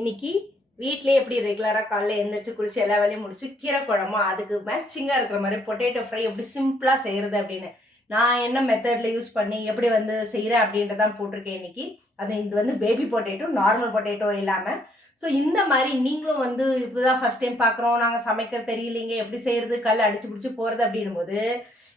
இன்னைக்கு வீட்லயே எப்படி ரெகுலராக காலையில் எழுந்திரிச்சு குளிச்சு எல்லா வேலையும் முடிச்சு கீரை குழம்பு அதுக்கு மேட்சிங்காக இருக்கிற மாதிரி பொட்டேட்டோ ஃப்ரை எப்படி சிம்பிளாக செய்கிறது அப்படின்னு நான் என்ன மெத்தடில் யூஸ் பண்ணி எப்படி வந்து செய்கிறேன் அப்படின்றதான் போட்டிருக்கேன் இன்னைக்கு. அது இது வந்து பேபி பொட்டேட்டோ, நார்மல் பொட்டேட்டோ இல்லாமல். ஸோ இந்த மாதிரி நீங்களும் வந்து இப்போதான் ஃபஸ்ட் டைம் பார்க்குறோம், நாங்கள் சமைக்கிற தெரியலைங்க, எப்படி செய்கிறது, கல் அடிச்சு பிடிச்சி போகிறது அப்படின்னும் போது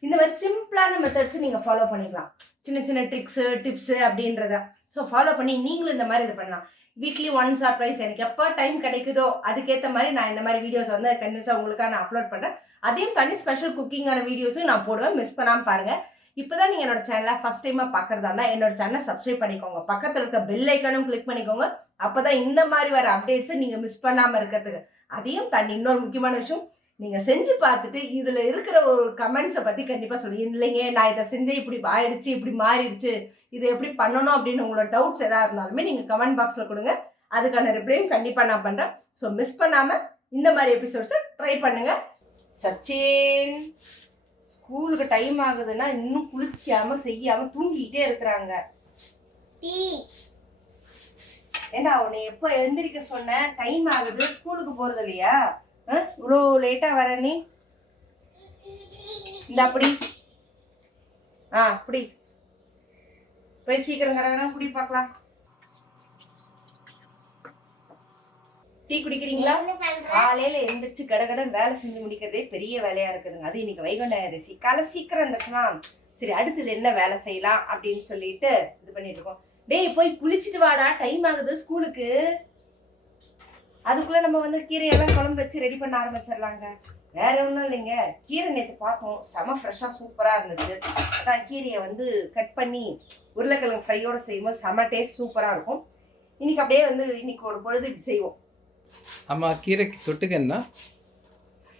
இந்த மாதிரி சிம்பிளான மெத்தட்ஸ் நீங்கள் ஃபாலோ பண்ணிக்கலாம். சின்ன சின்ன ட்ரிக்ஸு டிப்ஸு அப்படின்றத ஸோ ஃபாலோ பண்ணி நீங்களும் இந்த மாதிரி இது பண்ணலாம். வீக்லி ஒன் சர்ப்ரைஸ் எனக்கு எப்போ டைம் கிடைக்குதோ அதுக்கேற்ற மாதிரி நான் இந்த மாதிரி வீடியோஸ் வந்து கண்டினியூஸாக உங்களுக்காக நான் அப்லோட் பண்ணுறேன். அதையும் தனி ஸ்பெஷல் குக்கிங்கான வீடியோஸும் நான் போடுவேன், மிஸ் பண்ணாமல் பாருங்கள். இப்போ தான் நீங்கள் என்னோட சேனலை ஃபஸ்ட் டைமாக பார்க்குறதா இருந்தால் என்னோட சேனலை சப்ஸ்கிரைப் பண்ணிக்கோங்க, பக்கத்தில் இருக்க பெல் ஐக்கானும் கிளிக் பண்ணிக்கோங்க. அப்போ தான் இந்த மாதிரி வர அப்டேட்ஸை நீங்கள் மிஸ் பண்ணாமல் இருக்கிறதுக்கு. அதையும் தாண்டி இன்னொரு முக்கியமான விஷயம், நீங்கள் செஞ்சு பார்த்துட்டு இதில் இருக்கிற ஒரு கமெண்ட்ஸை பற்றி கண்டிப்பாக சொல்லி, இல்லைங்க நான் இதை செஞ்சு இப்படி ஆயிடுச்சு, இப்படி மாறிடுச்சு, இதை எப்படி பண்ணணும் அப்படின்னு உங்களோட டவுட்ஸ் எதாக இருந்தாலுமே நீங்கள் கமெண்ட் பாக்ஸில் கொடுங்க, அதுக்கான ரிப்ளையும் கண்டிப்பாக நான் பண்ணுறேன். ஸோ மிஸ் பண்ணாமல் இந்த மாதிரி எபிசோட்ஸை ட்ரை பண்ணுங்கள். சச்சின் ஸ்கூலுக்கு டைம் ஆகுதுன்னா இன்னும் குளிக்காமல் செய்யாமல் தூங்கிக்கிட்டே இருக்கிறாங்க. ஏண்டா உன்னை எப்போ எழுந்திரிக்க சொன்னேன், டைம் ஆகுது, ஸ்கூலுக்கு போகிறது இல்லையா, இவ்வளோ லேட்டாக வர நீ? இந்த அப்படி அப்படி போய் சீக்கிரம் கடை குடி பார்க்கலாம். டீ குடிக்கிறீங்களா? காலையில எந்திரிச்சு கடகடன் வேலை செஞ்சு முடிக்கிறதே பெரிய வேலையா இருக்குதுங்க. அது இன்னைக்கு வைகுண்ட ஏகாதசி, காலை சீக்கிரம் இருந்துச்சுன்னா சரி அடுத்தது என்ன வேலை செய்யலாம் அப்படின்னு சொல்லிட்டு இது பண்ணிட்டு இருக்கோம். டேய் போய் குளிச்சுட்டு வாடா, டைம் ஆகுது ஸ்கூலுக்கு. அதுக்குள்ள நம்ம வந்து கீரையெல்லாம் குழம்பு வச்சு ரெடி பண்ண ஆரம்பிச்சிடலாங்க. வேற ஒன்றும் இல்லைங்க, கீரை நேற்று பார்த்தோம், செம ஃப்ரெஷ்ஷாக சூப்பராக இருந்துச்சு. அதான் கீரையை வந்து கட் பண்ணி உருளைக்கிழங்கு ஃப்ரையோடு செய்யும்போது செம டேஸ்ட் சூப்பராக இருக்கும். இன்னைக்கு அப்படியே வந்து இன்னைக்கு ஒரு பொழுது இப்படி செய்வோம். ஆமா, கீரைக்கு தொட்டுக்க என்ன?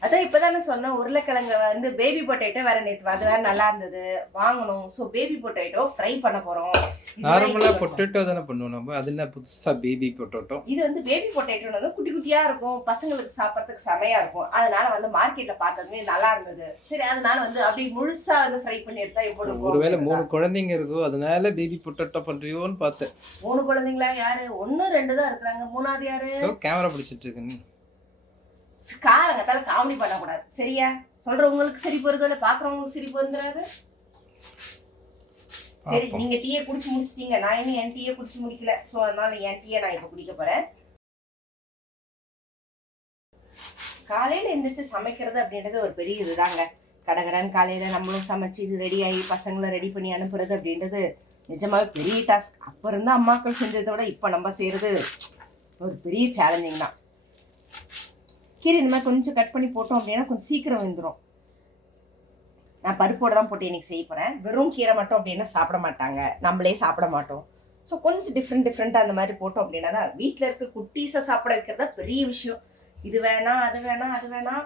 அதான் இப்போதானே சொன்னேன், உருளைக்கிழங்கு வந்து பேபி பொட்டேட்டோ வேற நேற்று அது வேற நல்லா இருந்தது, வாங்கணும். ஸோ பேபி பொட்டேட்டோ ஃப்ரை பண்ண போகிறோம். நார்மலாக பொட்டேட்டோ தானே பண்ணுவோம் நம்ம, அது என்ன புதுசாக பேபி பொட்டேட்டோ? இது வந்து பேபி பொட்டேட்டோன்னு குட்டி குட்டியாக இருக்கும், பசங்களுக்கு சாப்பிட்றதுக்கு செமையாக இருக்கும். அதனால வந்து மார்க்கெட்டில் பார்த்ததுமே நல்லா இருந்தது. சரி அதனால வந்து அப்படி முழுசாக வந்து ஃப்ரை பண்ணி எடுத்தா எப்படி? ஒருவேளை 3 குழந்தைங்க இருக்கும் அதனால பேபி பொட்டேட்டோ பண்ணுறியோன்னு பார்த்தேன். 3 குழந்தைங்களா? யாரு? 1 2 தான் இருக்கிறாங்க, 3ஆவது யாரு? கேமரா பிடிச்சிட்டு இருக்குன்னு காலங்கத்தால காமெடி பண்ணக்கூடாது சரியா? சொல்றவங்களுக்கு சிரிப்பு வருது இல்லை பாக்குறவங்களுக்கு சிரிப்பு வந்துடாது. சரி நீங்க டீயை குடிச்சு முடிச்சிட்டீங்க, நான் இன்னும் என் டீயை குடிச்சு முடிக்கல. ஸோ அதனால என் டீயை நான் இப்போ குடிக்க போறேன். காலையில எந்திரிச்சு சமைக்கிறது அப்படின்றது ஒரு பெரிய இதுதாங்க. கடகடன் காலையில நம்மளும் சமைச்சு ரெடி ஆகி பசங்களை ரெடி பண்ணி அனுப்புறது அப்படின்றது நிஜமாவே பெரிய டாஸ்க். அப்போ இருந்து அம்மாக்கள் செஞ்சதை விட இப்போ நம்ம செய்யறது ஒரு பெரிய சேலஞ்சிங் தான். கீரை இந்த மாதிரி கொஞ்சம் கட் பண்ணி போட்டோம் அப்படின்னா கொஞ்சம் சீக்கிரம் வெந்துடும். நான் பருப்போடு தான் போட்டு இன்றைக்கி செய்ய போகிறேன். வெறும் கீரை மட்டும் அப்படின்னா சாப்பிட மாட்டாங்க, நம்மளே சாப்பிட மாட்டோம். ஸோ கொஞ்சம் டிஃப்ரெண்ட்டாக அந்த மாதிரி போட்டோம் அப்படின்னா தான் வீட்டில் இருக்க குட்டீஸை சாப்பிட வைக்கிறதா பெரிய விஷயம். இது வேணாம் அது வேணாம் அது வேணாம்,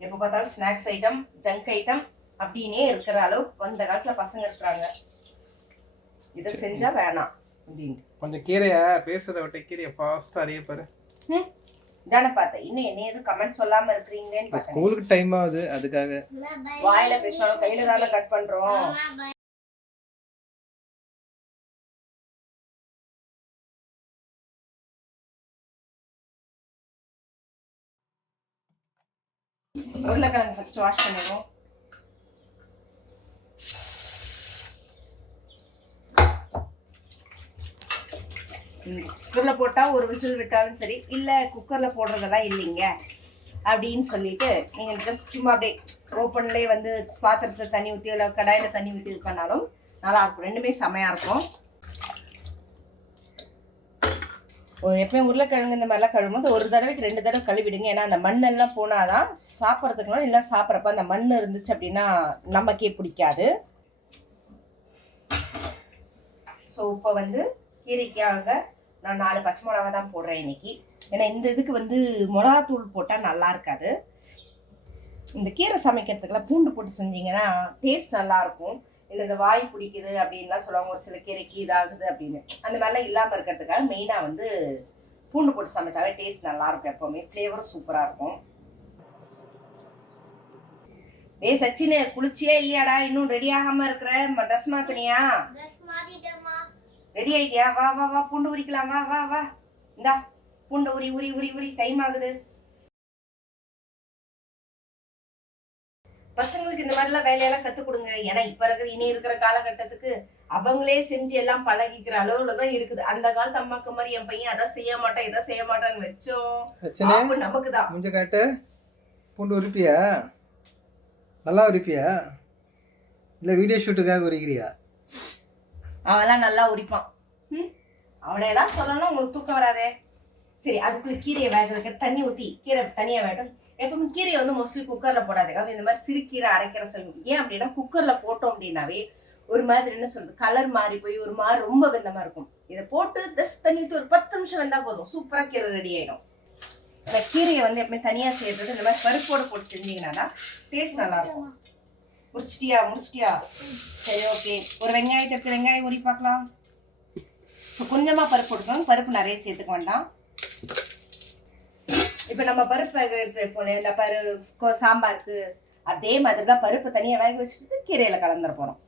எப்போ பார்த்தாலும் ஸ்நாக்ஸ் ஐட்டம் ஜங்க் ஐட்டம் அப்படின்னே இருக்கிற அளவுக்கு அந்த காலத்தில் பசங்க இருக்கிறாங்க. இதை செஞ்சால் வேணாம் அப்படின்ட்டு கொஞ்சம் கீரையை பேசுறதை விட்ட கீரையை ஃபாஸ்ட்டாக அறிய பாரு. தானே பார்த்தேன், இன்னும் என்ன எதுவும் கமெண்ட் சொல்லாம இருக்கிறீங்களேன்னு. ஸ்கூலுக்கு டைம் ஆகுது அதுக்காக. வாயில பேசினாலும் கையில தானே கட் பண்றோம். உருளைக்கிழங்கு ஃபர்ஸ்ட் வாஷ் பண்ணிடுவோம். குக்கரில் போட்டால் ஒரு விசில் விட்டாலும் சரி, இல்லை குக்கரில் போடுறதெல்லாம் இல்லைங்க அப்படின்னு சொல்லிட்டு நீங்கள் ஜஸ்ட் சும்மா அப்படியே ஓப்பன்லேயே வந்து பாத்திரத்தில் தண்ணி ஊற்றி இல்லை கடாயில் தண்ணி ஊற்றி இது பண்ணாலும் நல்லாயிருக்கும். ரெண்டுமே செமையாக இருக்கும். எப்பயும் உருளைக்கிழங்கு இந்த மாதிரிலாம் கழுவும்போது ஒரு தடவைக்கு 2 தடவை கழுவிடுங்க. ஏன்னா அந்த மண்ணெல்லாம் போனாதான் சாப்பிட்றதுக்குனாலும் இல்லை சாப்பிட்றப்ப அந்த மண் இருந்துச்சு அப்படின்னா நமக்கே பிடிக்காது. ஸோ இப்போ வந்து கீரைக்காக நான் 4 பச்சை மிளகா தான் போடுறேன் இன்னைக்கு. ஏன்னா இந்த இதுக்கு வந்து மிளகாத்தூள் போட்டால் நல்லா இருக்காது. இந்த கீரை சமைக்கிறதுக்கெல்லாம் பூண்டு போட்டு செஞ்சிங்கன்னா டேஸ்ட் நல்லாயிருக்கும். இல்லை இந்த வாய் பிடிக்குது அப்படின்லாம் சொல்லுவாங்க, ஒரு சில கீரைக்கு இதாகுது அப்படின்னு. அந்த மாதிரிலாம் இல்லாமல் இருக்கிறதுக்காக மெயினாக வந்து பூண்டு போட்டு சமைச்சாவே டேஸ்ட் நல்லாயிருக்கும், எப்போவுமே ஃப்ளேவரும் சூப்பராக இருக்கும். ஏய் சச்சின், குளிச்சியே இல்லையாடா? இன்னும் ரெடி ஆகாமல் இருக்கிற? ட்ரெஸ் மாத்தினியா? ரெடி ஆயிட்டியா? வா வா வா பூண்டு உரிக்கலாம், வா வா வா. இந்தா பூண்டை உரி உரி உரி உரி டைம் ஆகுது. பசங்களுக்கு இந்த மாதிரிலாம் வேலையெல்லாம் கற்றுக் கொடுங்க. ஏன்னா இப்போ இனி இருக்கிற காலகட்டத்துக்கு அவங்களே செஞ்சு எல்லாம் பழகிக்கிற அளவுல தான் இருக்குது. அந்த காலத்து அம்மாக்கு மாதிரி என் பையன் அதை செய்ய மாட்டான் இதை செய்ய மாட்டான்னு வச்சோம் நமக்கு தான். கொஞ்சம் காட்டு. பூண்டு உரிப்பியா? நல்லா உரிப்பியா இல்லை வீடியோ ஷூட்டுக்காக உரிக்கிறியா? அவெல்லாம் நல்லா உரிப்பான். அவனை ஏதாவது சொல்லணும் உங்களுக்கு தூக்கம் வராதே. சரி, அதுக்குள்ள கீரையை வேக வைக்க தண்ணி ஊற்றி கீரை தனியாக வேட்டும். எப்பவுமே கீரையை வந்து மோஸ்ட்லி குக்கரில் போடாது. அது இந்த மாதிரி சிறுகீரை அரைக்கிற சொல்லுங்க. ஏன் அப்படின்னா குக்கரில் போட்டோம் அப்படின்னாவே ஒரு மாதிரி என்ன சொல்றது, கலர் மாறி போய் ஒரு மாதிரி ரொம்ப வெந்தமாக இருக்கும். இதை போட்டு ஜஸ்ட் தண்ணி ஊற்றி ஒரு 10 நிமிஷம் வெந்தால் போதும், சூப்பராக கீரை ரெடி ஆகிடும். அந்த கீரையை வந்து எப்பவுமே தனியாக செய்யறது இந்த மாதிரி பருப்போடு போட்டு செஞ்சீங்கன்னா தான் டேஸ்ட் நல்லாயிருக்கும். முடிச்சிட்டியா? சரி, ஓகே. ஒரு வெங்காயத்தை எடுத்து வெங்காயம் உரி பார்க்கலாம். ஸோ கொஞ்சமாக பருப்பு போட்டுக்கோங்க, பருப்பு நிறைய சேர்த்துக்க வேண்டாம். இப்போ நம்ம பருப்பு வேக எடுத்து வைப்போம் இந்த சாம்பாருக்கு, அதே மாதிரி தான் பருப்பு தனியாக வேக வச்சுட்டு கீரையில் கலந்துட போகிறோம்.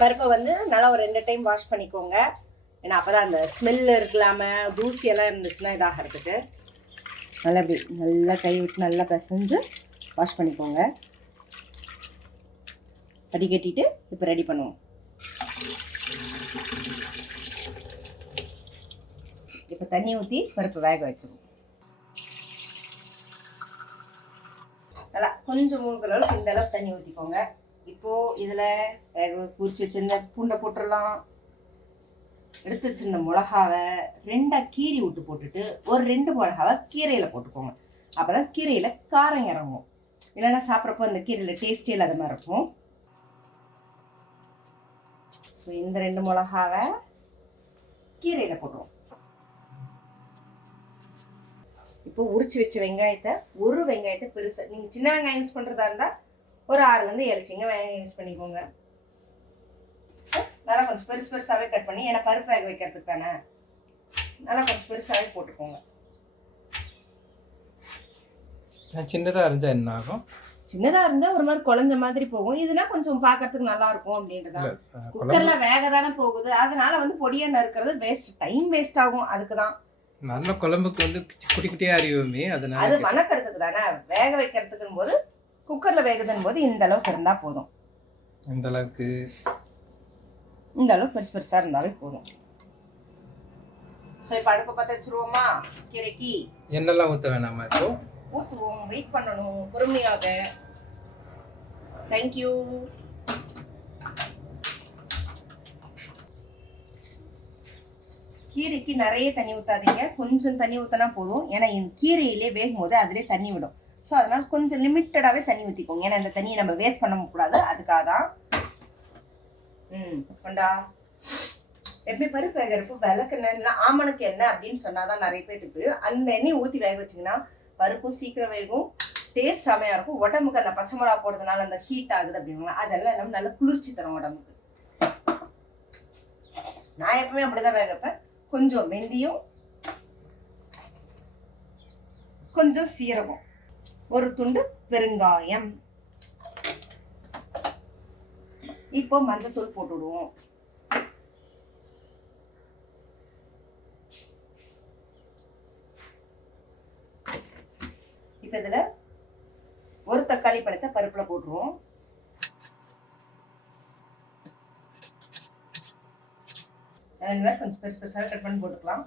பருப்பை வந்து நல்லா ஒரு 2 டைம் வாஷ் பண்ணிக்கோங்க. ஏன்னா அப்போ தான் அந்த ஸ்மெல் இருக்கலாமல் தூசியெல்லாம் இருந்துச்சுன்னா இதாகிறதுக்கு. நல்லா இப்படி நல்லா கை விட்டு நல்லா பிசைஞ்சு வாஷ் பண்ணிக்கோங்க. கட்டிட்டு இப்போ ரெடி பண்ணுவோம். இப்போ தண்ணி ஊற்றி பருப்பு வேக வச்சுருவோம். நல்லா கொஞ்சம் மூழ்கிற அளவுக்கு இந்த அளவுக்கு தண்ணி ஊற்றிக்கோங்க. இப்போது இதில் வேக குறிச்சு வச்சுருந்த பூண்டை போட்டுடலாம். எடுத்து வச்சுருந்த மிளகாவை 2 கீரி விட்டு போட்டுட்டு ஒரு 2 மிளகாவை கீரையில் போட்டுக்கோங்க. அப்போ தான் கீரையில் காரம் இறங்கும். இல்லைன்னா சாப்பிட்றப்போ அந்த கீரையில் டேஸ்டே இல்லாத மாதிரி இருக்கும். ஸோ இந்த 2 மிளகாவை கீரையில் போட்டுருவோம். இப்போ உரிச்சு வச்ச வெங்காயத்தை ஒரு வெங்காயத்தை பெருசாக, நீங்கள் சின்ன வெங்காயம் யூஸ் பண்ணுறதா இருந்தால் ஒரு 6லேருந்து 7 சின்ன வெங்காயம் யூஸ் பண்ணிக்கோங்க. நல்லா கொஞ்சம் பெருசாகவே கட் பண்ணி, ஏன்னா பருப்பு வேக வைக்கிறதுக்கு தானே, நல்லா கொஞ்சம் பெருசாகவே போட்டுக்கோங்க. சின்னதாக இருந்தால் என்ன ஆகும்? சின்னதாக இருந்தால் ஒரு மாதிரி குழஞ்ச மாதிரி போகும். இதுனா கொஞ்சம் பார்க்கறதுக்கு நல்லா இருக்கும் அப்படின்றதான். குக்கரில் வேக தானே போகுது, அதனால வந்து பொடியை நறுக்கிறது வேஸ்ட், டைம் வேஸ்ட் ஆகும். அதுக்கு தான். நல்ல குழம்புக்கு வந்து குட்டி குட்டியாக அறிவுமே, அதனால அது வணக்கிறதுக்கு தானே. வேக வைக்கிறதுக்குன்னு போது குக்கரில் வேகுதுன்னு போது இந்த அளவுக்கு இருந்தால் போதும். இந்த அளவுக்கு பெருசாக இருந்தாலே போதும். ஸோ இப்போ அடுப்பை பார்த்து வச்சுருவோமா? கீரைக்கு எண்ணெல்லாம் ஊற்ற வேணாமா? இப்போ ஊற்றுவோம். வெயிட் பண்ணணும் பொறுமையாக. தேங்க்யூ. கீரைக்கு நிறைய தண்ணி ஊற்றாதீங்க, கொஞ்சம் தண்ணி ஊற்றினா போதும். ஏன்னா இந்த கீரையிலே வேகும் போது அதிலே தண்ணி விடும். ஸோ அதனால் கொஞ்சம் லிமிட்டடாகவே தண்ணி ஊற்றிக்கோங்க. ஏன்னா இந்த தண்ணியை நம்ம வேஸ்ட் பண்ண கூடாது, அதுக்காக தான். கொண்டா. எப்பவுமே பருப்பு வேகிறப்போ விளக்கெண்ணெய் இல்லை ஆமணக்கு எண்ணெய் அப்படின்னு சொன்னாதான் நிறைய பேருக்கு தெரியும். அந்த எண்ணெயை ஊற்றி வேக வச்சிங்கன்னா பருப்பும் சீக்கிரம் வேகும், டேஸ்ட் செமையாக இருக்கும். உடம்புக்கு அந்த பச்சை மிளகா போடுறதுனால அந்த ஹீட் ஆகுது அப்படின்னா அதெல்லாம் எல்லாம் நல்லா குளிர்ச்சி தரும் உடம்புக்கு. நான் எப்பவுமே அப்படிதான் வேக வைப்பேன். கொஞ்சம் வெந்தயம், கொஞ்சம் சீரகம், ஒரு துண்டு பெருங்காயம். இப்போ மஞ்சத்தூள் போட்டுடுவோம். இப்போ இதுல ஒரு தக்காளி பழத்தை பருப்புல போட்டுருவோம். இந்த மாதிரி கொஞ்சம் பெருசாக கட் பண்ணி போட்டுக்கலாம்.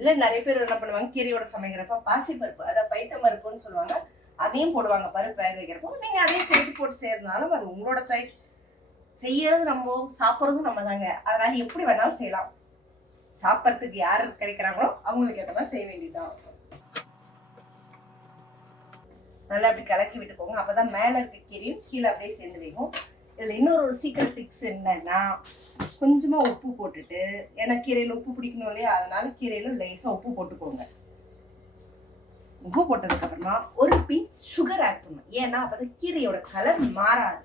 இல்லை நிறைய பேர் என்ன பண்ணுவாங்க, கீரையோட சமைக்கிறப்ப பாசி பருப்பு, அதாவது பைத்தம் பருப்புன்னு சொல்லுவாங்க, அதையும் போடுவாங்க பருப்பு வேக வைக்கிறப்போ. நீங்கள் அதையும் சேர்த்து போட்டு செய்யறதுனாலும் அது உங்களோட சாய்ஸ். செய்யறது நம்ம, சாப்பிட்றதும் நம்ம தாங்க. அதனால எப்படி வேணாலும் செய்யலாம். சாப்பிட்றதுக்கு யார் கிடைக்கிறாங்களோ அவங்களுக்கு ஏற்ற மாதிரி செய்ய வேண்டியதுதான். நல்லா அப்படி கலக்கி விட்டுக்கோங்க. அப்போதான் மேலே இருக்க கீரையும் கீழே அப்படியே சேர்ந்து வைக்கும். இதில் இன்னொரு சீக்ரெட் டிப்ஸ் என்னன்னா, கொஞ்சமாக உப்பு போட்டுட்டு, ஏன்னா கீரையில் உப்பு பிடிக்கணும் இல்லையா, அதனால கீரையில லேசாக உப்பு போட்டுக்கோங்க. உப்பு போட்டதுக்கப்புறமா ஒரு பிஞ்ச் சுகர் ஆட் பண்ணணும். ஏன்னா அப்போதான் கீரையோட கலர் மாறாது.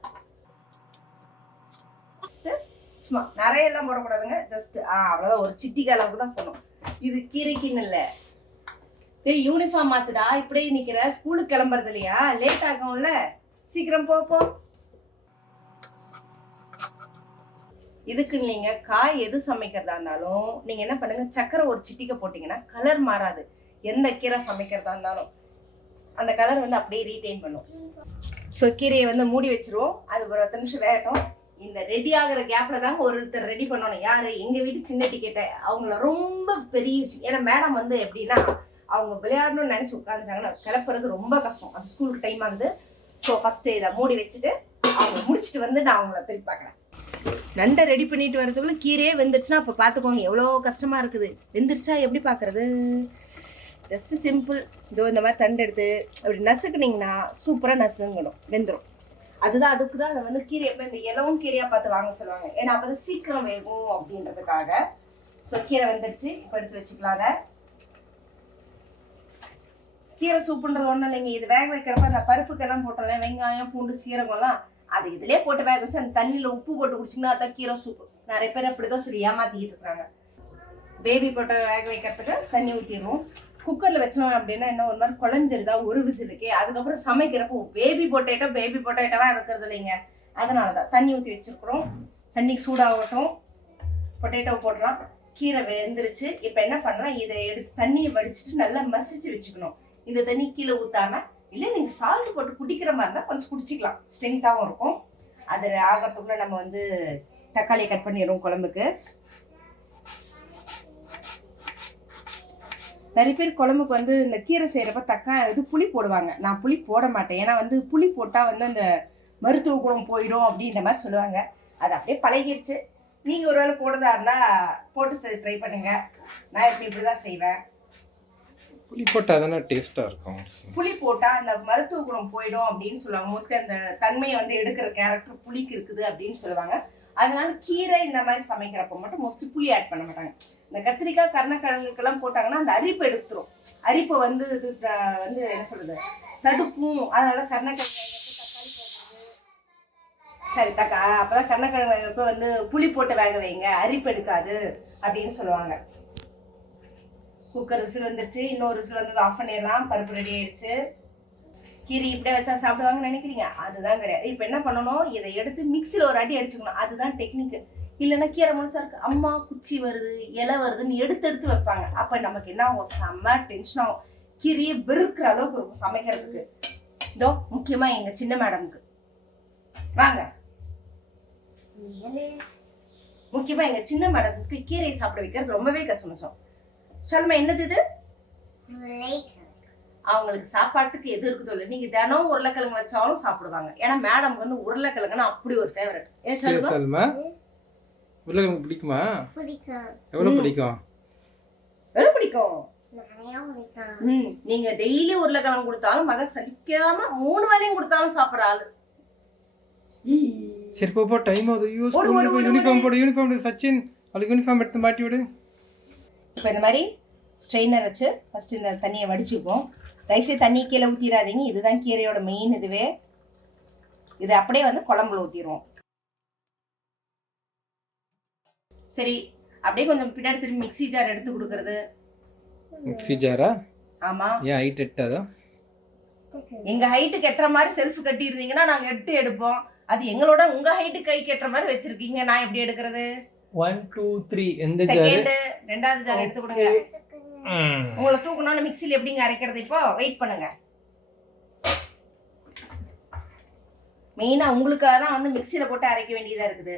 சும்மா நிறைய எல்லாம் போடக்கூடாதுங்க, ஜஸ்ட் அவ்வளோதான், ஒரு சிட்டிக்கு அளவுக்கு தான் போடணும். இது கீரைக்குன்னு இல்லை, டேய் யூனிஃபார்ம் மாத்துடா, இப்படியே நிக்கிற, ஸ்கூலுக்கு கிளம்புறது இல்லையா? லேட் ஆகும்ல, சீக்கிரம் போ போ. இதுக்கு நீங்க காய் எது சமைக்கிறதா இருந்தாலும் நீங்க என்ன பண்ணுங்க, சக்கரை ஒரு சிட்டிக்கை போட்டீங்கன்னா கலர் மாறாது. எந்த கீரை சமைக்கிறதா இருந்தாலும் அந்த கலர் வந்து அப்படியே ரீட்டைன் பண்ணும். ஸோ கீரையை வந்து மூடி வச்சிருவோம், அது ஒரு 10 நிமிஷம் வேகட்டும். இந்த ரெடி ஆகிற கேப்ல தாங்க ஒருத்தர் ரெடி பண்ணணும். யாரு? எங்க வீட்டு சின்ன டிக்கெட்டை, அவங்கள ரொம்ப பெரிய விஷயம். ஏன்னா மேடம் வந்து எப்படின்னா, அவங்க விளையாடணும்னு நினைச்சு உட்காந்துட்டாங்கன்னா கிளப்புறது ரொம்ப கஷ்டம், அது ஸ்கூலுக்கு டைம் ஆகுது. ஸோ ஃபர்ஸ்ட் இதை மூடி வச்சுட்டு அவங்க முடிச்சுட்டு வந்து நான் அவங்கள திருப்பி பார்க்குறேன். நண்டை ரெடி பண்ணிட்டு வரதுக்குள்ள கீரையே வெந்துருச்சுன்னா அப்போ பார்த்துக்கோங்க எவ்வளோ கஷ்டமா இருக்குது. வெந்துருச்சா எப்படி பார்க்கறது? Just simple. இதோ இந்த மாதிரி தண்டு எடுத்து அப்படி நசுக்குனிங்கன்னா சூப்பராக நசுங்கணும், வெந்துடும். அதுதான், அதுக்கு தான் அதை வந்து கீரை எப்போ இந்த இலவும் கீரையாக பார்த்து வாங்க சொல்லுவாங்க. ஏன்னா அப்போ சீக்கிரம் வேகும் அப்படின்றதுக்காக. ஸோ கீரை வெந்துருச்சு, இப்போ எடுத்து வச்சுக்கலாம். அதை கீரை சூப்புன்றது ஒன்றும் இல்லைங்க. இது வேக வைக்கிறப்ப அந்த பருப்புக்கெல்லாம் போட்டோம்ல, வெங்காயம் பூண்டு சீரகம்லாம், அது இதிலே போட்டு வேக வச்சு அந்த தண்ணியில் உப்பு போட்டு குடிச்சிங்கன்னா அதான் கீரை சூப்பு. நிறைய பேர் அப்படிதான் சொல்லி ஏமாத்திக்கிட்டு இருக்கிறாங்க. பேபி போட்டு வேக வைக்கிறதுக்கு தண்ணி ஊற்றிடுவோம். குக்கரில் வச்சோம் அப்படின்னா என்ன ஒரு மாதிரி குழஞ்சிருதா ஒரு விசிலுக்கே. அதுக்கப்புறம் சமைக்கிறப்போ பேபி பொட்டேட்டோவா இருக்கிறது இல்லைங்க. அதனால தான் தண்ணி ஊற்றி வச்சுருக்குறோம். தண்ணி சூடாகட்டும், பொட்டேட்டோ போடலாம். கீரை வெந்துருச்சு. இப்போ என்ன பண்ணலாம், இதை எடுத்து தண்ணியை வடிச்சிட்டு நல்லா மசிச்சு வச்சுக்கணும். இந்த தண்ணி கீழே ஊற்றாம, இல்லை நீங்கள் சால்ட் போட்டு குடிக்கிற மாதிரி இருந்தால் கொஞ்சம் குடிச்சிக்கலாம், ஸ்ட்ரென்த்தாகவும் இருக்கும். அது ஆகிறதுக்குள்ள நம்ம வந்து தக்காளியை கட் பண்ணிடுறோம் குழம்புக்கு. நிறைய பேர் குழம்புக்கு வந்து இந்த கீரை செய்கிறப்ப புளி போடுவாங்க. நான் புளி போட மாட்டேன். ஏன்னா வந்து புளி போட்டால் வந்து அந்த மருத்துவ குணம் போயிடும் அப்படின்ற மாதிரி சொல்லுவாங்க. அது அப்படியே பழகிருச்சு. நீங்கள் ஒரு வேளை போடுறதா இருந்தால் போட்டு ட்ரை பண்ணுங்க. நான் இப்படி தான் செய்வேன். புளி போட்டால் தானே டேஸ்ட்டாக இருக்கும். புளி போட்டால் அந்த மருத்துவ குணம் போயிடும் அப்படின்னு சொல்லுவாங்க. மோஸ்ட்லி அந்த தன்மையை வந்து எடுக்கிற கேரக்டர் புளிக்கு இருக்குது அப்படின்னு சொல்லுவாங்க. அதனால கீரை இந்த மாதிரி சமைக்கிறப்ப மட்டும் மோஸ்ட்லி புளி ஆட் பண்ண மாட்டாங்க. இந்த கத்திரிக்காய் கருணக்கிழங்குக்கெல்லாம் போட்டாங்கன்னா அந்த அரிப்பு எடுத்துரும். அரிப்பை வந்து இது வந்து என்ன சொல்றது, தடுப்பும். அதனால கருணக்கிழங்கு தக்காளி சரி அப்பதான் கருணக்கிழங்கு வந்து புளி போட்டு வேக வைங்க, அரிப்பு எடுக்காது அப்படின்னு சொல்லுவாங்க. குக்கர் விசில் வந்துருச்சு, இன்னொரு விசில் வந்து ஆஃப் பண்ணிடலாம். பருப்பு ரெடி ஆயிடுச்சு. கீரை இப்படியே வச்சா சாப்பிடுவாங்கன்னு நினைக்கிறீங்க? அதுதான் கிடையாது. இப்போ என்ன பண்ணணும், இதை எடுத்து மிக்சியில் ஒரு அடி அடிச்சுக்கணும். அதுதான் டெக்னிக்கு. இல்லைன்னா கீரை முழுசா இருக்கு, அம்மா குச்சி வருது இலை வருதுன்னு எடுத்து வைப்பாங்க. அப்போ நமக்கு என்ன ஆகும், செம்ம டென்ஷன் ஆகும். கீரையை வெறுக்கிற அளவுக்கு இருக்கும் சமைக்கிறதுக்கு. இதோ முக்கியமா எங்க சின்ன மேடம்க்கு வாங்க, முக்கியமா எங்க சின்ன மேடம்க்கு கீரையை சாப்பிட வைக்கிறது ரொம்பவே கஷ்டம். சொல்லுமா, என்னது இது? அவங்களுக்கு சாப்பாட்டுக்கு எது இருக்குதோ இல்லை, நீங்க தினம் உருளைக்கிழங்கு வச்சாலும் சாப்பிடுவாங்க. ஏன்னா மேடம்க்கு வந்து உருளைக்கிழங்குன்னா அப்படி ஒரு ஃபேவரட். உருளைக்கிழங்கு பிடிக்குமா? எவ்வளவு பிடிக்கும்? எவ்வளவு பிடிக்கும்? நீங்க டெய்லி உருளைக்கிழங்கு கொடுத்தாலும் மக சலிக்காம 3 வேளையும் கொடுத்தாலும் சாப்பிடுற ஆளு. சரி போ, டைம் ஆகுது. யூனிஃபார்ம் போடு சச்சின், அவளுக்கு யூனிஃபார்ம் எடுத்து மாட்டி விடு. இப்போ இந்த மாதிரி ஸ்ட்ரெயினர் வச்சு ஃபர்ஸ்ட் இந்த தண்ணியை வடிச்சுப்போம். தயவுசெய்து தண்ணி கீழே ஊற்றிடாதீங்க. இதுதான் கீரையோட மெயின் இதுவே. இது அப்படியே வந்து குழம்புல ஊற்றிடுவோம். சரி, அப்படியே கொஞ்சம் பின்னாடி திரும்பி மிக்ஸி ஜார் எடுத்து கொடுக்கறது. மிக்ஸி ஜாரா? ஆமா. ஏன் ஹைட் எட்டாதா? எங்க ஹைட்டு கெட்டுற மாதிரி செல்ஃப் கட்டி இருந்தீங்கன்னா நாங்க எடுப்போம். அது எங்களோட உங்க ஹைட்டு கை கெட்டுற மாதிரி வச்சிருக்கீங்க. நான் எப்படி எடுக்கிறது? 1 2 3 எந்த ஜார்? ரெண்டாவது ஜார் எடுத்து கொடுங்க. உங்களை தூக்கணும்னு மிக்ஸில எப்படிங்க அரைக்கிறது? இப்போ வெயிட் பண்ணுங்க. மெயினா உங்களுக்காக தான் வந்து மிக்ஸில போட்டு அரைக்க வேண்டியதா இருக்குது.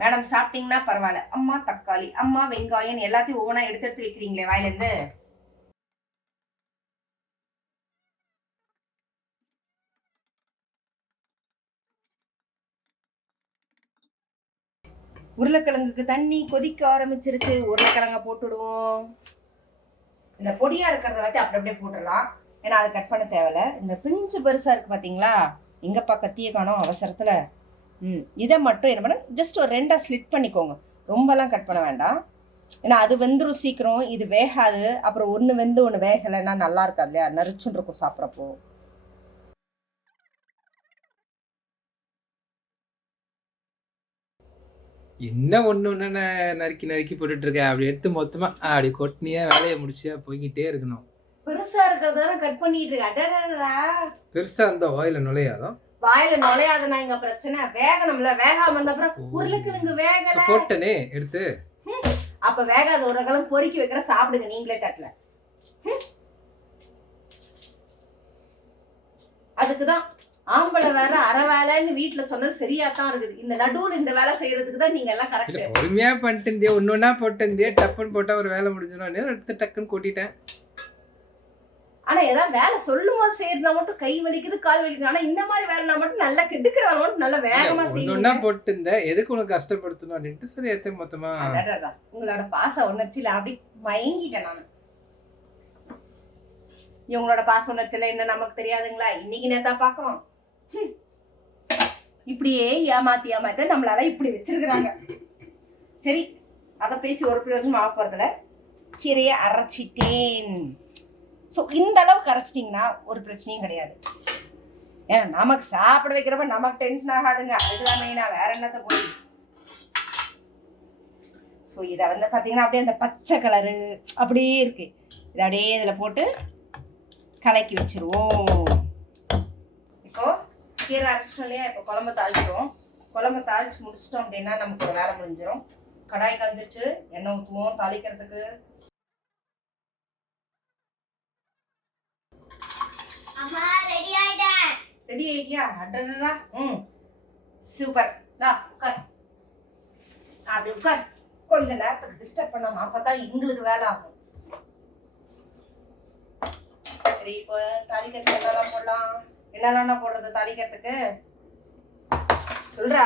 மேடம் சாப்பிட்டீங்கன்னா பரவாயில்ல. அம்மா தக்காளி, அம்மா வெங்காயம் எல்லாத்தையும் ஒவ்வொன்றா எடுத்து வைக்கிறீங்களே வாயிலேருந்து. உருளைக்கிழங்குக்கு தண்ணி கொதிக்க ஆரம்பிச்சிருச்சு. உருளைக்கிழங்க போட்டுடுவோம். இந்த பொடியா இருக்கிறத எல்லாத்தையும் அப்படியே போட்டுடலாம். ஏன்னா அதை கட் பண்ண தேவையில்ல. இந்த பிஞ்சு பெருசா இருக்கு பாத்தீங்களா, எங்கப்பா கத்திய காணோம் அவசரத்துல. இதை மட்டும் என்ன பண்ண, ஜஸ்ட் ஒரு 2 ஸ்லிட் பண்ணிக்கோங்க. ரொம்பலாம் கட் பண்ண வேண்டாம். ஏன்னா அது வெந்துடும் சீக்கிரம், இது வேகாது. அப்புறம் ஒன்று வெந்து ஒன்று வேகலைன்னா நல்லா இருக்காது இல்லையா, நரிச்சுன்னு இருக்கும் சாப்பிட்றப்போ. என்ன ஒன்று நறுக்கி போட்டுட்டு இருக்கேன். அப்படி எடுத்து மொத்தமாக அப்படி கொட்டினியா வேலையை முடிச்சியா போய்கிட்டே இருக்கணும். பெருசா இருக்கிறதான கட் பண்ணிட்டு இருக்க. அடடடா. பெருசா இருந்தா வாயில நுழையாதோ? வாயில நுழையாதுன்னா இங்க பிரச்சனை. வேகணும்ல, வேகாம வந்த அப்புறம் உருளைக்கிழங்கு வேகல. போட்டனே எடுத்து. அப்ப வேகாத உருளைக்கிழங்கு பொறுக்கி வைக்கிற, சாப்பிடுங்க நீங்களே தட்டல. அதுக்குதான் ஆம்பளை வேற அரை வேலைன்னு வீட்டுல சொன்னது சரியா தான் இருக்குது. இந்த நடுவுல இந்த வேலை செய்யறதுக்கு தான் நீங்க எல்லாம் கரெக்ட். பொறுமையா பண்ணிட்டு இருந்தே, ஒன்னொன்னா போட்டு டப்புன்னு போட்டா ஒரு வேலை முடிஞ்சிடும். எடுத்து டக்குன்னு கொட்டிட்டேன். ஆனா ஏதாவது வேலை சொல்லும் போது செய்யறதுனா மட்டும் கை வலிக்குது, கால் வலிக்குது. ஆனா இந்த மாதிரி வேலைனா மட்டும் நல்லா கெடுக்கிற வேலை மட்டும் நல்லா வேகமா செய்யணும். ஒன்னொன்னா போட்டு இருந்த, எதுக்கு உனக்கு கஷ்டப்படுத்தணும் அப்படின்ட்டு சரி எடுத்து மொத்தமா. உங்களோட பாச உணர்ச்சியில அப்படி மயங்கிட்டேன் நானு. இவங்களோட பாச உணர்ச்சியில என்ன நமக்கு தெரியாதுங்களா? இன்னைக்கு நேத்தா பாக்குறோம். இப்படியே ஏமாத்தி நம்மளால இப்படி வச்சிருக்கிறாங்க. சரி, அதை பேசி ஒரு பிரயோஜனம் ஆக போறதுல கீரையை அரைச்சிட்டேன். ஸோ இந்த அளவுக்கு அரைச்சிட்டிங்கன்னா ஒரு பிரச்சனையும் கிடையாது. ஏன்னா நமக்கு சாப்பிட வைக்கிறப்ப நமக்கு டென்ஷன் ஆகாதுங்க. அதுதான் மெயினா, வேற என்னத்த போய். ஸோ இதை வந்து பார்த்தீங்கன்னா அப்படியே அந்த பச்சை கலரு அப்படியே இருக்கு. இதை அப்படியே இதில் போட்டு கலக்கி வச்சிருவோம். இப்போ கீரை அரைச்சிட்டோம் இல்லையா? இப்போ குழம்பு தாளிச்சிடுவோம். குழம்பு தாளிச்சு முடிச்சிட்டோம் அப்படின்னா நமக்கு ஒரு வேலை முடிஞ்சிடும். கடாய் காஞ்சிருச்சு, எண்ணெய் ஊற்றுவோம் தாளிக்கிறதுக்கு. ரெடி ஆயிட்டியா? அடடா. சூப்பர். உட்கார், அப்படி உட்கார். கொஞ்ச நேரத்துக்கு டிஸ்டர்ப் பண்ணாம, அப்பதான் எங்களுக்கு வேலை ஆகும். சரி, இப்போ தாளிக்கிறதுக்கு என்னெல்லாம் போடலாம்? என்னெல்லாம் போடுறது தாளிக்கிறதுக்கு சொல்றா.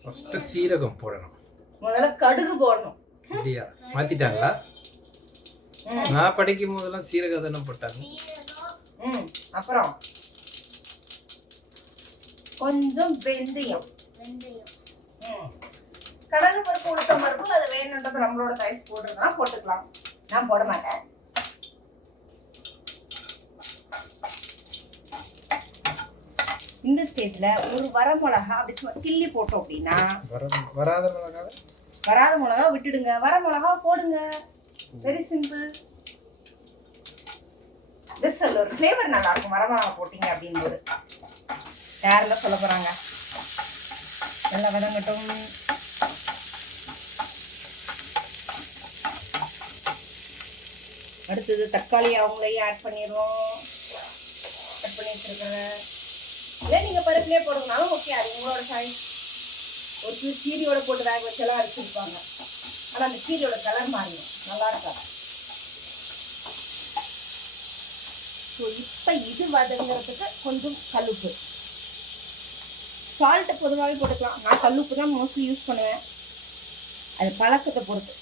ஃபர்ஸ்ட் சீரகம் போடணும். முதல்ல கடுகு போடணும். அப்படியா? மாத்திட்டாங்களா? நான் படிக்கும் போதெல்லாம் சீரகம் தானே போட்டாங்க. அப்புறம் கொஞ்சம் வெந்தயம். கடலை பருப்பு, உளுத்தம் பருப்பு, அது வேணுன்றது நம்மளோட சைஸ் போட்டுருந்தா போட்டுக்கலாம். நான் போட மாட்டேன். இந்த ஸ்டேஜ்ல ஒரு வரமிளகா அப்படி கிள்ளி போட்டோம் அப்படின்னா, வராத மிளகா விட்டுடுங்க, வர மிளகா போடுங்க. Very simple. ஜஸ்ட் அதில் ஒரு ஃப்ளேவர் நல்லா இருக்கும் வரமிளகா போட்டீங்க அப்படிங்கும்போது. யாரெல்லாம் சொல்ல போறாங்க? நல்லா வதங்கட்டும். அடுத்தது தக்காளி அவங்களையும் ஆட் பண்ணிடுவோம். கட் பண்ணி வச்சிருக்கிறேன். இல்லை நீங்கள் பருப்புலேயே போடுறதுனாலும் ஓகே, அது உங்களோட சாய்ஸ். ஒரு சில கீரையோட போட்டு வேக வச்செல்லாம் அடிச்சிருப்பாங்க. ஆனால் அந்த கீரையோட கலர் மாறிடும், நல்லா இருக்காது. ஸோ இப்போ இது வதங்கிறதுக்கு கொஞ்சம் கல்லுப்பு, சால்ட்டை பொதுவாகவே போட்டுக்கலாம். நான் கல்லுப்பு தான் மோஸ்ட்லி யூஸ் பண்ணுவேன், அது பழக்கத்தை பொறுத்து.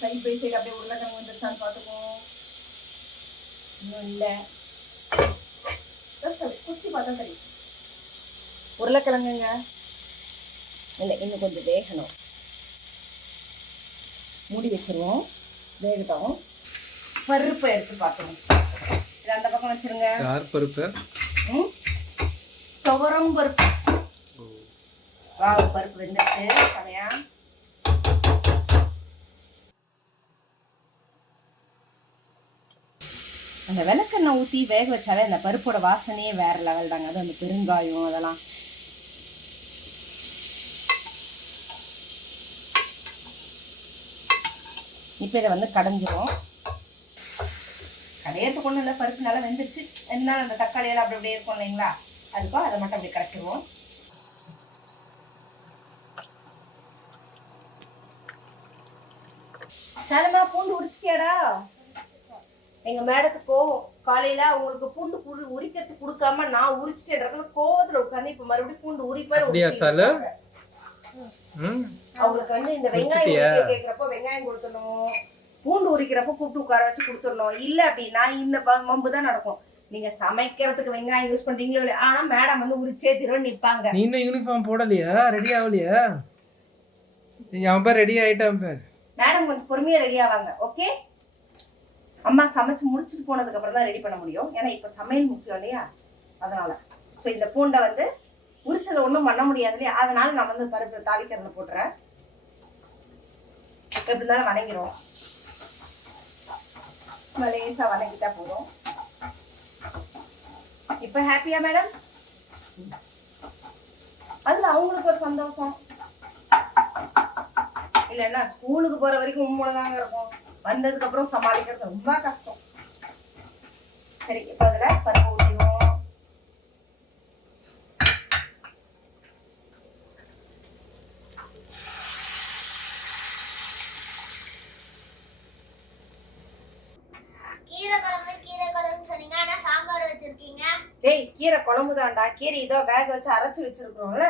சைட் பை சைடு அப்படியே உருளைக்கிழங்கு வந்துருச்சான்னு பார்த்துக்குவோம். இன்னும் இல்லை, குச்சி பார்த்தா சரி. உருளைக்கிழங்குங்க இல்லை, இன்னும் கொஞ்சம் வேகணும். மூடி வச்சிருவோம், வேகட்டும். பருப்பை எடுத்து பார்க்கணும். இது அந்த பக்கம் வச்சிருங்க. பருப்பு, துவரம் பருப்பு. பருப்பு வெந்துச்சு சமையா. அந்த விளக்கெண்ணெய் ஊற்றி வேக வச்சாலே அந்த பருப்போட வாசனையே வேற லெவல் தாங்க. அது அந்த பெருங்காயம் அதெல்லாம். இப்போ இதை வந்து கடைஞ்சிரும். கடையத்துக்கு ஒன்றும் இல்லை, பருப்பு நல்லா வெந்துருச்சு. என்ன அந்த தக்காளியெல்லாம் அப்படி அப்படியே இருக்கும் இல்லைங்களா, அதுக்கும் அதை மட்டும் அப்படி கரைச்சிருவோம். சாலமா, பூண்டு உரிச்சிட்டியாடா? எங்க மேடத்துக்கு காலையில அவங்களுக்கு பூண்டு உரிக்கிறதுக்கு கொடுக்காம நான் உரிச்சிட்டேன்றதுல கோவத்துல உட்காந்து இப்ப மறுபடியும் பூண்டு உரிப்பாரு. அவங்களுக்கு வந்து இந்த வெங்காயம் கேட்கிறப்போ வெங்காயம் கொடுத்துடணும், பூண்டு உரிக்கிறப்ப கூப்பிட்டு உட்கார வச்சு கொடுத்துடணும். இல்ல அப்படின்னா இந்த மம்பு தான் நடக்கும். நீங்க சமைக்கிறதுக்கு வெங்காயம் யூஸ் பண்றீங்களோ இல்லையா, ஆனா மேடம் வந்து உரிச்சே திரும்ப நிப்பாங்க. நீ இன்னும் யூனிஃபார்ம் போடலையா? ரெடி ஆகலையா? அவன் பேர் ரெடி ஆயிட்டான் பேர். மேடம் கொஞ்சம் பொறுமையா ரெடி ஆவாங்க. ஓகே, அம்மா சமைச்சு முடிச்சுட்டு போனதுக்கு அப்புறம் தான் ரெடி பண்ண முடியும். ஏன்னா இப்ப சமையல் முக்கியம் இல்லையா, அதனால. ஸோ இந்த பூண்டை வந்து உரிச்சதை ஒன்றும் பண்ண முடியாது இல்லையா, அதனால நான் வந்து பருப்பு தாளிக்கிறதுல போட்டுறேன். எப்படி இருந்தாலும் வணங்கிடும், லேசாக வணங்கிட்டா போதும். இப்போ ஹாப்பியா மேடம்? அதுல அவங்களுக்கு ஒரு சந்தோஷம். இல்லைன்னா ஸ்கூலுக்கு போற வரைக்கும் உண்மைதாங்க இருக்கும், வந்ததுக்கு அப்புறம் சமாளிக்கிறது ரொம்ப கஷ்டம். சரி, இப்போ அதுல பருப்பு ஊற்றிடுவோம். டேய், கீரை குழம்பு தான்டா. கீரை இதோ வேக வச்சு அரைச்சு வச்சிருக்கிறோம்ல,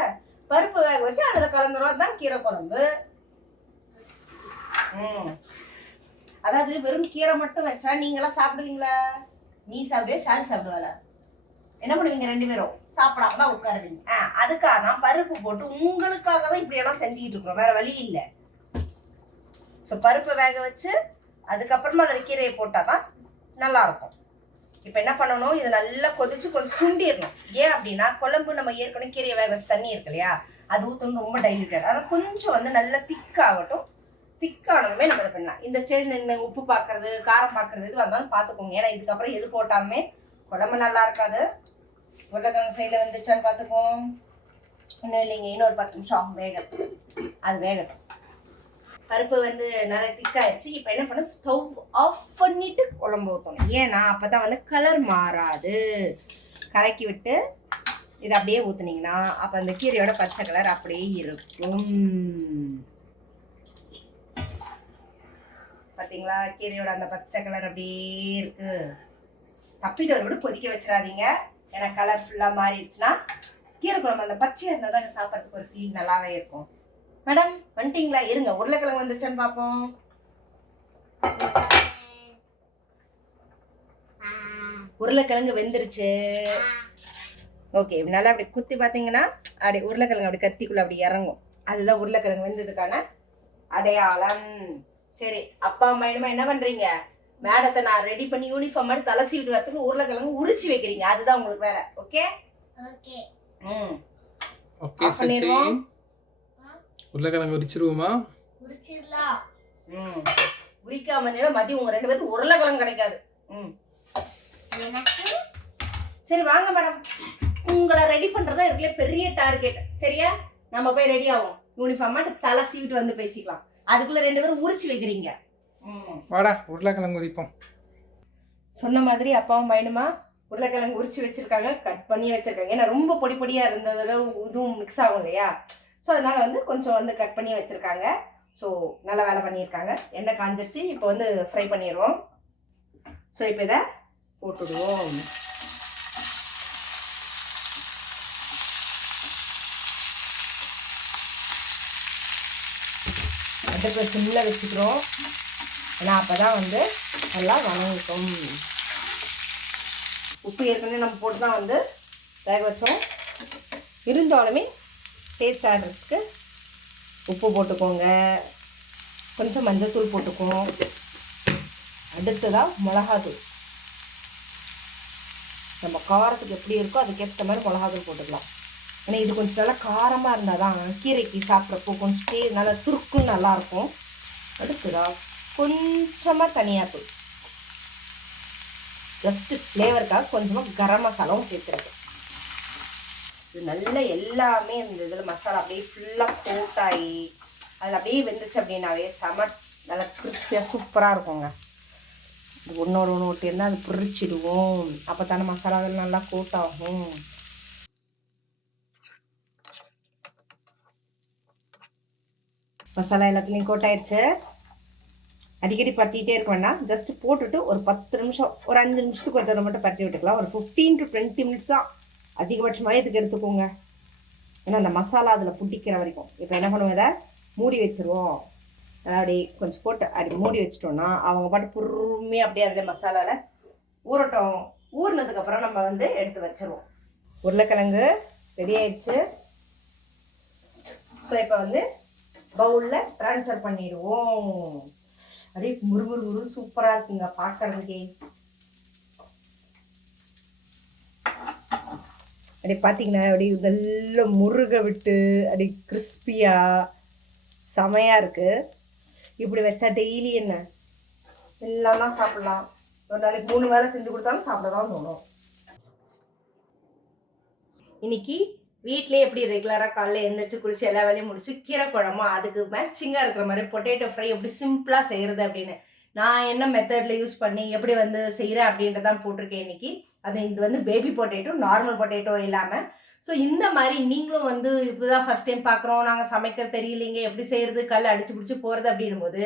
பருப்பு வேக வச்சு அதுல கலந்துரும் தான் கீரை குழம்பு. அதாவது வெறும் கீரை மட்டும் வச்சா நீங்க எல்லாம் சாப்பிடுவீங்களா? நீ சாப்பிடுவே, ஷாலி சாப்பிடுவாள? என்ன பண்ணுவீங்க? 2 பேரும் சாப்பிடாம தான் உட்காருவீங்க. அதுக்காக தான் பருப்பு போட்டு உங்களுக்காக தான் இப்படி எல்லாம் செஞ்சுக்கிட்டு இருக்கிறோம், வேற வழி இல்லை. ஸோ பருப்பை வேக வச்சு அதுக்கப்புறமா அதில் கீரையை போட்டாதான் நல்லா இருக்கும். இப்போ என்ன பண்ணணும், இது நல்லா கொதிச்சு கொஞ்சம் சுண்டிடணும். ஏன் அப்படின்னா குழம்பு நம்ம ஏற்கனவே கீரையை வேக வச்சு தண்ணி இருக்கு இல்லையா, அது ஊற்றணும், ரொம்ப டைல்யூட்டட். அதனால் கொஞ்சம் வந்து நல்லா திக்காகட்டும். திக்கானதுமே நம்ம இதை பண்ணலாம். இந்த ஸ்டேஜில் இந்த உப்பு பார்க்கறது, காரம் பார்க்கறது எது வந்தாலும் பார்த்துக்கோங்க. ஏன்னா இதுக்கப்புறம் எது போட்டாலுமே குழம்பு நல்லா இருக்காது. உருளைக்கிழங்கு சைடில் வந்துச்சான்னு பார்த்துக்கோம். ஒன்றும் இல்லைங்க, இன்னொரு 10 நிமிஷம் வேகட்டும். அது வேகட்டும். பருப்பு வந்து நல்லா திக்காயிடுச்சு. இப்போ என்ன பண்ண, ஸ்டவ் ஆஃப் பண்ணிட்டு குழம்பு ஊற்றணும். ஏன்னா அப்போ தான் வந்து கலர் மாறாது. கலக்கி விட்டு இதை அப்படியே ஊற்றுனீங்கன்னா அப்போ அந்த கீரையோட பச்சை கலர் அப்படியே இருக்கும். பார்த்தீங்களா, கீரையோட அந்த பச்சை கலர் அப்படியே இருக்கு. தப்பிதோட விட கொதிக்க வச்சிடாதீங்க. ஏன்னா கலர் ஃபுல்லாக மாறிடுச்சுன்னா கீரை குழம்பு அந்த பச்சையாக இருந்தால் தான் சாப்பிட்றதுக்கு ஒரு ஃபீல் நல்லாவே இருக்கும். மேடம் வந்துட்டீங்களா? இருங்க, உருளைக்கிழங்கு வந்துச்சான்னு பார்ப்போம். உருளைக்கிழங்கு வெந்துருச்சு. ஓகே, நல்லா அப்படி குத்தி பார்த்தீங்கன்னா அப்படி உருளைக்கிழங்கு அப்படி கத்திக்குள்ள அப்படி இறங்கும். அதுதான் உருளைக்கிழங்கு வெந்ததுக்கான அடையாளம். சரி, அப்பா அம்மா என்ன பண்றீங்க? மேடத்தை நான் ரெடி பண்ணி யூனிஃபார்ம் மாதிரி தலை சீவிட்டு வரதுக்கு உருளைக்கிழங்கு உரிச்சு வைக்கிறீங்க. அதுதான் உங்களுக்கு வேற. Okay okay. ஓகே, பண்ணிடுவோம். உருளைக்கிழங்கு உரிச்சிருவோமா? உரிச்சிடலாம். உரிக்காம மதியம் உங்க 2 பேருக்கு உருளைக்கிழங்கு கிடைக்காது. சரி வாங்க மேடம், உங்களை ரெடி பண்றதா இருக்குல்ல பெரிய டார்கெட். சரியா, நம்ம போய் ரெடி ஆகும். யூனிஃபார்ம் மட்டும் தலை சீவிட்டு வந்து பேசிக்கலாம். அதுக்குள்ள 2 பேரும் உரிச்சு வைக்கிறீங்க. வாடா, உருளைக்கிழங்கு உரிப்போம். சொன்ன மாதிரி அப்பாவும் பையனுமா உருளைக்கிழங்கு உரிச்சு வச்சிருக்காங்க, கட் பண்ணி வச்சிருக்காங்க. ஏன்னா ரொம்ப பொடி பொடியா இருந்ததோட இதுவும் மிக்ஸ் ஆகும் இல்லையா, ஸோ அதனால வந்து கொஞ்சம் வந்து கட் பண்ணி வச்சிருக்காங்க. ஸோ நல்ல வேலை பண்ணியிருக்காங்க. எண்ணெய் காஞ்சிருச்சு. இப்போ வந்து ஃப்ரை பண்ணிடுவோம். ஸோ இப்போ இதை போட்டுடுவோம். அடுப்பு சிம்மில் வச்சுக்கிறோம். ஏன்னா அப்போ தான் வந்து நல்லா வணங்கிக்கும். உப்பு ஏற்கனவே நம்ம போட்டு தான் வந்து வேக வச்சோம். இருந்தாலுமே டேஸ்ட் ஆகிறதுக்கு உப்பு போட்டுக்கோங்க, கொஞ்சம் மஞ்சள் போட்டுக்குவோம். அடுத்ததாக மிளகாத்தூள். நம்ம காரத்துக்கு எப்படி இருக்கோ அதுக்கேற்ற மாதிரி மிளகாத்தூள் போட்டுக்கலாம். ஏன்னா இது கொஞ்சம் நல்லா காரமாக இருந்தால் தான் கீரைக்கு சாப்பிட்றப்போ கொஞ்சம் நல்லா சுருக்குன்னு நல்லாயிருக்கும். அடுத்ததாக கொஞ்சமாக தனியாத்தூள், ஜஸ்ட்டு ஃப்ளேவருக்காக கொஞ்சமாக கரம் மசாலாவும் சேர்த்துருக்கேன். இது நல்லா எல்லாமே இந்த இதில் மசாலா அப்படியே ஃபுல்லாக கோட்டாகி அதில் அப்படியே வெந்துச்சு அப்படின்னாவே செம நல்லா கிறிஸ்பியாக சூப்பராக இருக்குங்க. இது ஒன்றோட ஒன்று ஒட்டி இருந்தால் அது பிரிச்சிடுவோம். அப்போ தானே மசாலாவில் நல்லா கோட்டாகும். மசாலா எல்லாத்துலேயும் கோட்டாயிடுச்சு. அடிக்கடி பற்றிக்கிட்டே இருக்க வேண்டாம். ஜஸ்ட்டு போட்டுட்டு ஒரு 10 நிமிஷம், ஒரு 5 நிமிஷத்துக்கு ஒரு தடவை மட்டும் பற்றி விட்டுக்கலாம். ஒரு 15 to 20 மினிட்ஸ் தான் அதிகபட்சமாக இதுக்கு எடுத்துக்கோங்க. ஏன்னா அந்த மசாலா அதில் பிடிக்கிற வரைக்கும். இப்போ என்ன பண்ணுவோம், இதை மூடி வச்சுருவோம். அப்படி கொஞ்சம் போட்டு அப்படி மூடி வச்சிட்டோம்னா அவங்க பாட்டு பொறுமையாக அப்படியே அதில் மசாலாவில் ஊறட்டும். ஊறினதுக்கப்புறம் நம்ம வந்து எடுத்து வச்சுருவோம். உருளைக்கிழங்கு ரெடி ஆயிடுச்சு. ஸோ இப்போ வந்து பவுலில் ட்ரான்ஸ்ஃபர் பண்ணிடுவோம். அப்படியே முறுமுறு சூப்பராக இருக்குங்க பார்க்கறதுக்கே. அப்படி பார்த்தீங்கன்னா அப்படி நல்ல முருக விட்டு அப்படி கிறிஸ்பியாக செமையாக இருக்குது. இப்படி வச்சா டெய்லி என்ன எல்லாம் தான் சாப்பிட்லாம். ஒரு நாளைக்கு 3 வேளை செஞ்சு கொடுத்தாலும் சாப்பிட தான் தோணும். இன்னைக்கு வீட்லேயே எப்படி ரெகுலராக காலைல எழுந்திரிச்சு குளிச்சு எல்லா வேலையும் முடிச்சு கீரை குழம்பு அதுக்கு மேட்சிங்காக இருக்கிற மாதிரி பொட்டேட்டோ ஃப்ரை எப்படி சிம்பிளாக செய்கிறது அப்படின்னு நான் என்ன மெத்தடில் யூஸ் பண்ணி எப்படி வந்து செய்கிறேன் அப்படின்றதான் போட்டிருக்கேன் இன்னைக்கு. இது வந்து பேபி பொட்டேட்டோ, நார்மல் பொட்டேட்டோ இல்லாமல். ஸோ இந்த மாதிரி நீங்களும் வந்து இப்போதான் ஃபஸ்ட் டைம் பார்க்குறோம், நாங்கள் சமைக்க தெரியலைங்க, எப்படி செய்கிறது, கல் அடிச்சு பிடிச்சி போகிறது அப்படின்னும் போது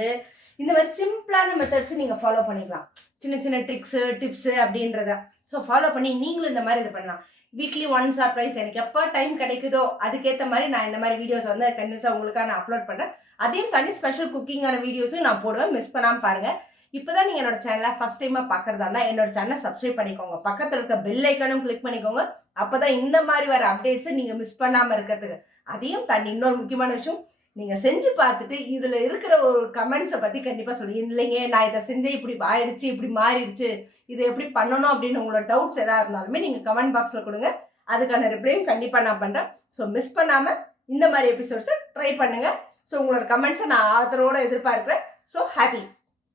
இந்த மாதிரி சிம்பிளான மெத்தட்ஸ் நீங்கள் ஃபாலோ பண்ணிக்கலாம். சின்ன சின்ன ட்ரிக்ஸு டிப்ஸு அப்படின்றத ஸோ ஃபாலோ பண்ணி நீங்களும் இந்த மாதிரி இது பண்ணலாம். வீக்லி ஒன்ஸ் ஆர் ட்வைஸ் எனக்கு எப்போ டைம் கிடைக்குதோ அதுக்கேற்ற மாதிரி நான் இந்த மாதிரி வீடியோஸ் வந்து கண்டிப்பாக உங்களுக்காக நான் அப்லோட் பண்ணுறேன். அதையும் தனி ஸ்பெஷல் குக்கிங்கான வீடியோஸும் நான் போடுவேன், மிஸ் பண்ணாமல் பாருங்கள். இப்போ தான் நீங்கள் என்னோட சேனலை ஃபஸ்ட் டைமாக பார்க்குறதா இருந்தால் என்னோட சேனலை சப்ஸ்கிரைப் பண்ணிக்கோங்க, பக்கத்தில் இருக்க பெல் ஐக்கானும் கிளிக் பண்ணிக்கோங்க. அப்போ தான் இந்த மாதிரி வர அப்டேட்ஸை நீங்கள் மிஸ் பண்ணாமல் இருக்கிறதுக்கு. அதையும் தாண்டி இன்னொரு முக்கியமான விஷயம், நீங்கள் செஞ்சு பார்த்துட்டு இதில் இருக்கிற ஒரு கமெண்ட்ஸை பற்றி கண்டிப்பாக சொல்லுங்கள். இல்லைங்க நான் இதை செஞ்சு இப்படி ஆயிடுச்சு, இப்படி மாறிடுச்சு, இதை எப்படி பண்ணணும் அப்படின்னு உங்களோட டவுட்ஸ் எதாக இருந்தாலுமே நீங்கள் கமெண்ட் பாக்ஸில் கொடுங்க, அதுக்கான ரிப்ளையும் கண்டிப்பாக நான் பண்ணுறேன். ஸோ மிஸ் பண்ணாமல் இந்த மாதிரி எபிசோட்ஸை ட்ரை பண்ணுங்கள். ஸோ உங்களோட கமெண்ட்ஸை நான் ஆதரவோடு எதிர்பார்க்குறேன். So happy.